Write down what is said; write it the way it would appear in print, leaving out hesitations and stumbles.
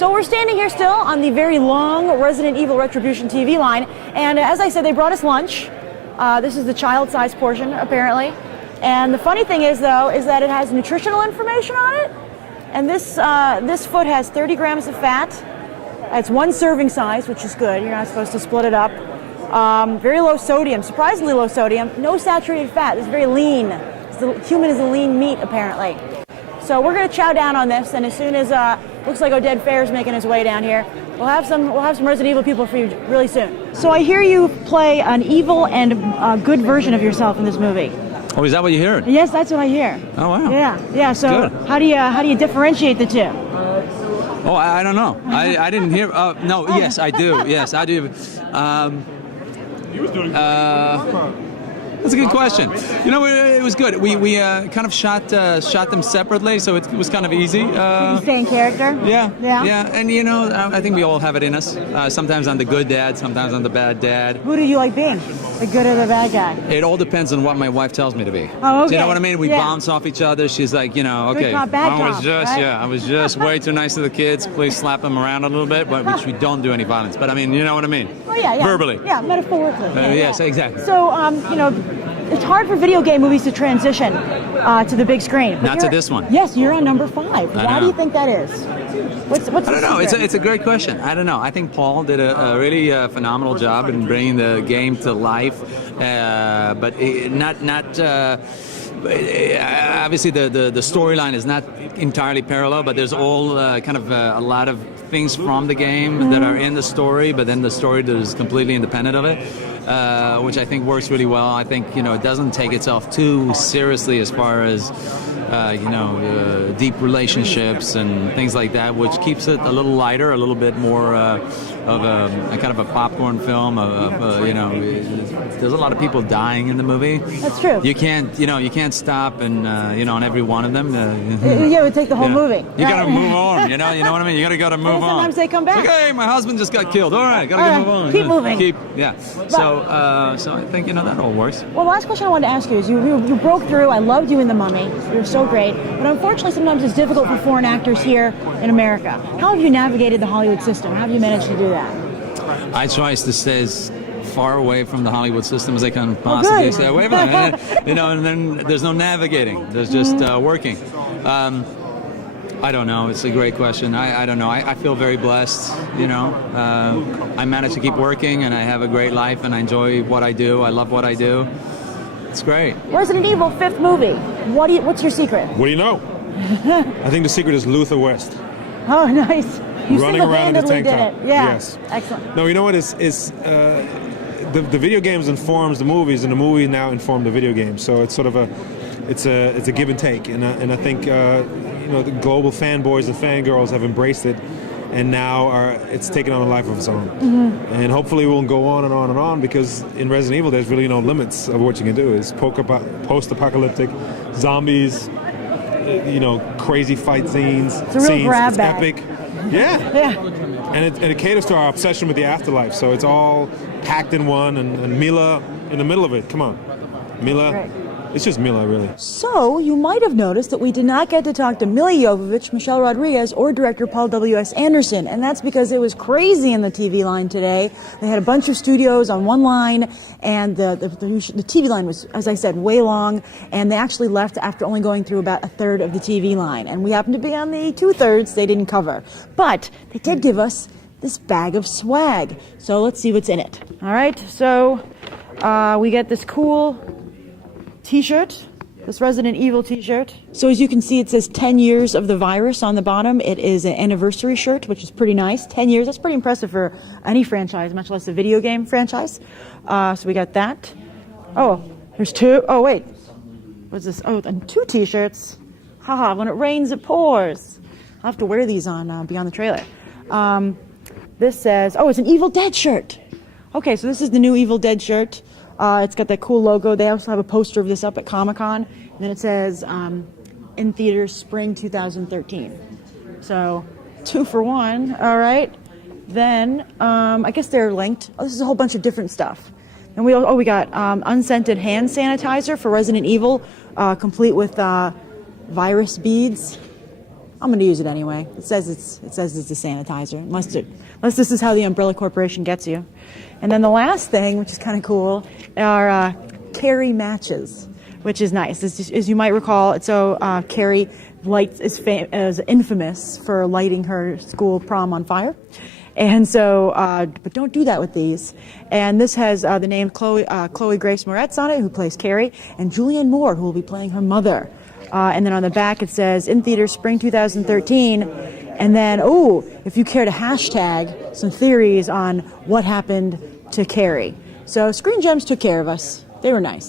So we're standing here still on the very long Resident Evil Retribution TV line, and as I said, they brought us lunch. This is the child-sized portion, apparently. And the funny thing is, though, is that it has nutritional information on it. And this foot has 30 grams of fat. It's one serving size, which is good. You're not supposed to split it up. Very low sodium, surprisingly low sodium. No saturated fat. It's very lean. Human is a lean meat, apparently. So we're going to chow down on this, and as soon as looks like Oded Fair's making his way down here, we'll have some Resident Evil people for you really soon. So I hear you play an evil and good version of yourself in this movie. Oh, is that what you heard? Yes, that's what I hear. Oh, wow. Yeah. So good. how do you differentiate the two? Oh, I don't know. I didn't hear. No, yes, I do. Yes, I do. That's a good question. You know, it was good. We kind of shot them separately, so it was kind of easy. Same character? Yeah. And you know, I think we all have it in us. Sometimes I'm the good dad, sometimes I'm the bad dad. Who do you like being? The good or the bad guy? It all depends on what my wife tells me to be. Oh, okay. Do you know what I mean? We bounce off each other. She's like, you know, okay. Good cop, bad cop, right? I was just way too nice to the kids. Please slap them around a little bit, but which we don't do any violence. But I mean, you know what I mean? Oh, yeah. Verbally. Yeah, metaphorically. Yes, exactly. So, you know, it's hard for video game movies to transition to the big screen. But Not to this one. Yes, you're on number 5. Why do you think that is? What's I don't know. It's a great question. I don't know. I think Paul did a really phenomenal job in bringing the game to life, but obviously the storyline is not entirely parallel, but there's all kind of a lot of things from the game that are in the story, but then the story that is completely independent of it. Which I think works really well. I think, you know, it doesn't take itself too seriously as far as deep relationships and things like that, which keeps it a little lighter, a little bit more of a kind of a popcorn film. You know, there's a lot of people dying in the movie. That's true. You can't stop and you know, on every one of them. It would take the whole movie. You gotta move on. You know what I mean. You gotta move on. Sometimes they come back. It's like, hey, my husband just got killed. All right, gotta move on. Keep moving. So I think, you know, that all works. Well, the last question I wanted to ask you is, you broke through. I loved you in The Mummy. You're so great. But unfortunately, sometimes it's difficult for foreign actors here in America. How have you navigated the Hollywood system? How have you managed to do that? I try to stay as far away from the Hollywood system as I can possibly stay away from it. You know, and then there's no navigating. There's just working. I don't know. It's a great question. I don't know. I feel very blessed, you know. I manage to keep working, and I have a great life, and I enjoy what I do. I love what I do. It's great. Resident Evil 5th movie. What's your secret? What do you know? I think the secret is Luther West. Oh, nice. You running around in the tank top. Yeah. Yes. Excellent. No, you know what? The video games informs the movies, and the movie now inform the video games. So it's sort of it's a give and take, and I think you know, the global fanboys and fangirls have embraced it, and now it's taken on a life of its own. And hopefully we'll go on and on and on, because in Resident Evil there's really no limits of what you can do. It's post-apocalyptic, zombies, you know, crazy fight scenes. It's a real grab bag. Epic. Yeah. And it caters to our obsession with the afterlife. So it's all packed in one, and Mila in the middle of it. Come on, Mila. Right. It's just Mila, really. So, you might have noticed that we did not get to talk to Milla Jovovich, Michelle Rodriguez, or director Paul W.S. Anderson, and that's because it was crazy in the TV line today. They had a bunch of studios on one line, and the TV line was, as I said, way long, and they actually left after only going through about a third of the TV line, and we happened to be on the 2/3 they didn't cover. But they did give us this bag of swag, so let's see what's in it. All right, so we get this cool T-shirt, this Resident Evil T-shirt. So as you can see, it says 10 years of the virus on the bottom. It is an anniversary shirt, which is pretty nice. 10 years, that's pretty impressive for any franchise, much less a video game franchise. So we got that. Oh, there's 2. Oh, wait. What's this? Oh, and 2 T-shirts. Haha, when it rains, it pours. I'll have to wear these on Beyond the Trailer. This says, oh, it's an Evil Dead shirt. Okay, so this is the new Evil Dead shirt. It's got that cool logo. They also have a poster of this up at Comic-Con. And then it says, in theaters spring 2013. So 2 for 1, all right. Then, I guess they're linked. Oh, this is a whole bunch of different stuff. And we got unscented hand sanitizer for Resident Evil, complete with virus beads. I'm going to use it anyway. It says it's a sanitizer. Unless this is how the Umbrella Corporation gets you. And then the last thing, which is kind of cool, are Carrie matches, which is nice. As you might recall, Carrie is infamous for lighting her school prom on fire. And so, but don't do that with these. And this has the name Chloe Grace Moretz on it, who plays Carrie, and Julianne Moore, who will be playing her mother. And then on the back it says, in theaters spring 2013. And then, if you care to hashtag some theories on what happened to Carrie. So Screen Gems took care of us. They were nice.